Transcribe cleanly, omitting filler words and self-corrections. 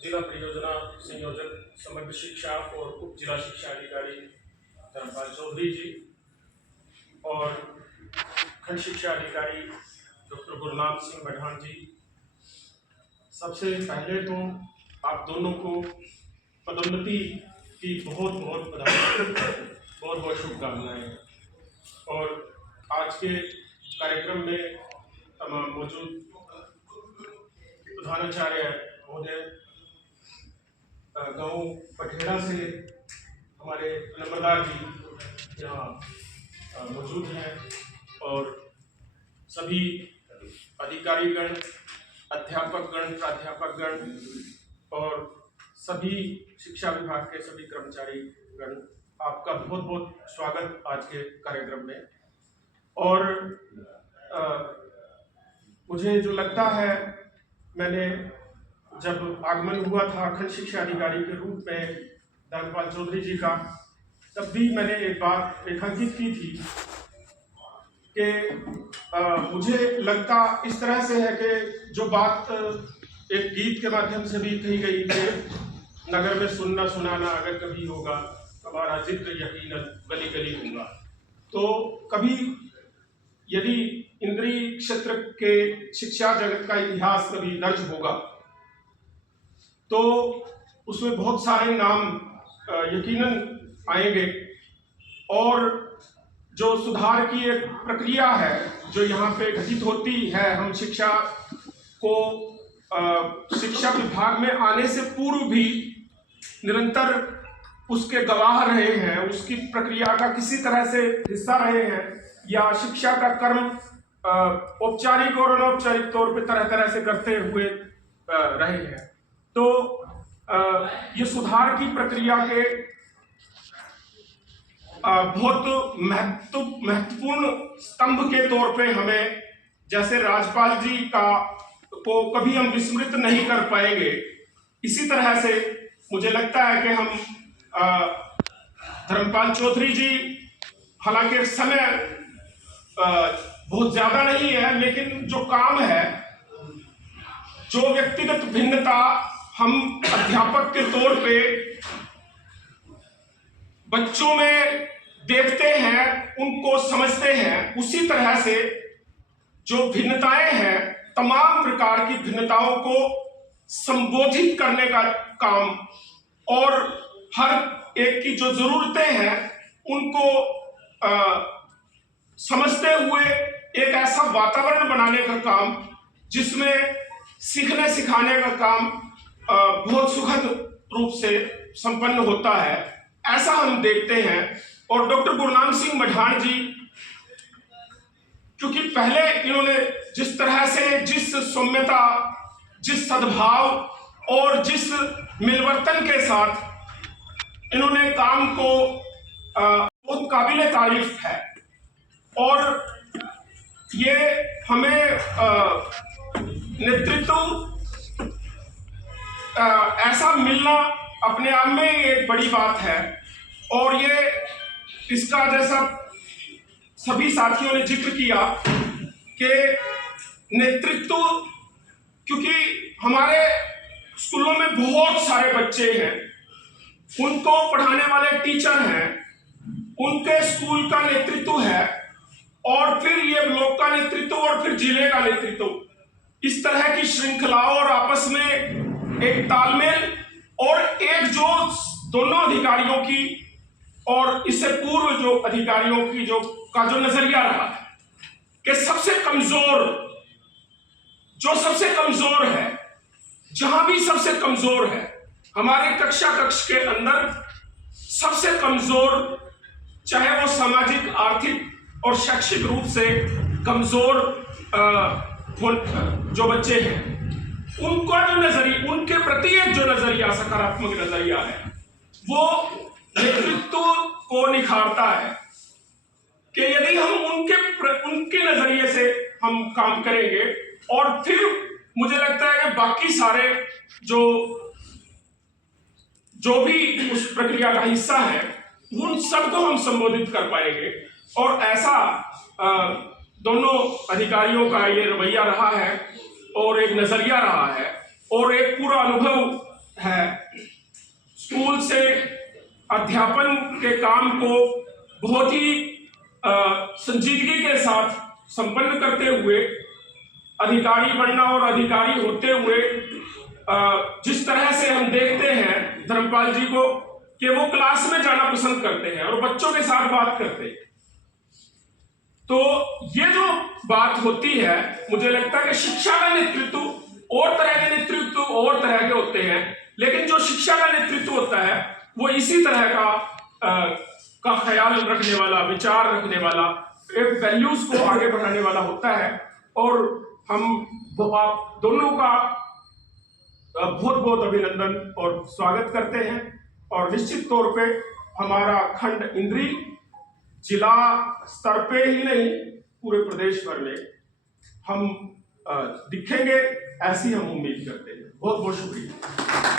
जिला परियोजना संयोजक समग्र शिक्षा और उप जिला शिक्षा अधिकारी धर्मपाल चौधरी जी और खंड शिक्षा अधिकारी डॉक्टर गुरनाम सिंह बढ़ान जी, सबसे पहले तो आप दोनों को पदोन्नति की बहुत बहुत बधाई, बहुत बहुत शुभकामनाएं। और आज के कार्यक्रम में तमाम मौजूद प्रधानाचार्य महोदय, गांव पठेड़ा से हमारे नंबरदार जी यहाँ मौजूद हैं और सभी अधिकारीगण, अध्यापकगण, प्राध्यापकगण और सभी शिक्षा विभाग के सभी कर्मचारीगण, आपका बहुत बहुत स्वागत आज के कार्यक्रम में। और मुझे जो लगता है, मैंने जब आगमन हुआ था खंड शिक्षा अधिकारी के रूप में धर्मपाल चौधरी जी का, तब भी मैंने एक बात रेखांकित की थी कि मुझे लगता इस तरह से है कि जो बात एक गीत के माध्यम से भी कही गई कि नगर में सुनना सुनाना अगर कभी होगा, हमारा जिक्र यकीनन गली गली होगा। तो कभी यदि इंद्रिय क्षेत्र के शिक्षा जगत का इतिहास कभी दर्ज होगा तो उसमें बहुत सारे नाम यकीनन आएंगे। और जो सुधार की एक प्रक्रिया है जो यहाँ पे घटित होती है, हम शिक्षा को शिक्षा विभाग में आने से पूर्व भी निरंतर उसके गवाह रहे हैं, उसकी प्रक्रिया का किसी तरह से हिस्सा रहे हैं, या शिक्षा का कर्म औपचारिक और अनौपचारिक तौर पे तरह तरह से करते हुए रहे हैं। तो ये सुधार की प्रक्रिया के बहुत महत्वपूर्ण स्तंभ के तौर पे हमें, जैसे राज्यपाल जी को कभी हम विस्मृत नहीं कर पाएंगे, इसी तरह से मुझे लगता है कि हम धर्मपाल चौधरी जी, हालांकि समय बहुत ज्यादा नहीं है, लेकिन जो काम है, जो व्यक्तिगत भिन्नता हम अध्यापक के तौर पे बच्चों में देखते हैं, उनको समझते हैं, उसी तरह से जो भिन्नताएं हैं, तमाम प्रकार की भिन्नताओं को संबोधित करने का काम और हर एक की जो जरूरतें हैं उनको समझते हुए एक ऐसा वातावरण बनाने का काम जिसमें सीखने सिखाने का काम बहुत सुखद रूप से संपन्न होता है, ऐसा हम देखते हैं। और डॉक्टर गुरनाम सिंह बढ़ान जी, क्योंकि पहले इन्होंने जिस तरह से, जिस सौम्यता, जिस सद्भाव और जिस मिलवर्तन के साथ इन्होंने काम को बहुत काबिले तारीफ है, और ये हमें नेतृत्व ऐसा मिलना अपने आप में एक बड़ी बात है। और ये इसका जैसा सभी साथियों ने जिक्र किया कि नेतृत्व, क्योंकि हमारे स्कूलों में बहुत सारे बच्चे हैं, उनको पढ़ाने वाले टीचर हैं, उनके स्कूल का नेतृत्व है, और फिर ये ब्लॉक का नेतृत्व और फिर जिले का नेतृत्व, इस तरह की श्रृंखलाओं और आपस में एक तालमेल और एक जो दोनों अधिकारियों की और इससे पूर्व जो अधिकारियों की जो नजरिया रहा है कि सबसे कमजोर है, जहां भी सबसे कमजोर है, हमारे कक्ष के अंदर सबसे कमजोर, चाहे वो सामाजिक, आर्थिक और शैक्षिक रूप से कमजोर जो बच्चे हैं, उनका जो नजरिया, उनके प्रति एक जो नजरिया, सकारात्मक नजरिया है, वो नेतृत्व को निखारता है कि यदि हम उनके नजरिए से हम काम करेंगे, और फिर मुझे लगता है कि बाकी सारे जो भी उस प्रक्रिया का हिस्सा है, उन सबको हम संबोधित कर पाएंगे। और ऐसा दोनों अधिकारियों का ये रवैया रहा है और एक नजरिया रहा है और एक पूरा अनुभव है, स्कूल से अध्यापन के काम को बहुत ही संजीदगी के साथ संपन्न करते हुए अधिकारी बनना और अधिकारी होते हुए जिस तरह से हम देखते हैं धर्मपाल जी को कि वो क्लास में जाना पसंद करते हैं और बच्चों के साथ बात करते हैं, तो ये जो बात होती है, मुझे लगता है कि शिक्षा का नेतृत्व और तरह के नेतृत्व और तरह के होते हैं, लेकिन जो शिक्षा का नेतृत्व होता है वो इसी तरह का ख्याल रखने वाला, विचार रखने वाला, एक वैल्यूज को आगे बढ़ाने वाला होता है। और हम आप दोनों का बहुत बहुत अभिनंदन और स्वागत करते हैं। और निश्चित तौर पे हमारा खंड इंद्री जिला स्तर पे ही नहीं, पूरे प्रदेश भर में हम दिखेंगे, ऐसी हम उम्मीद करते हैं। बहुत बहुत शुक्रिया।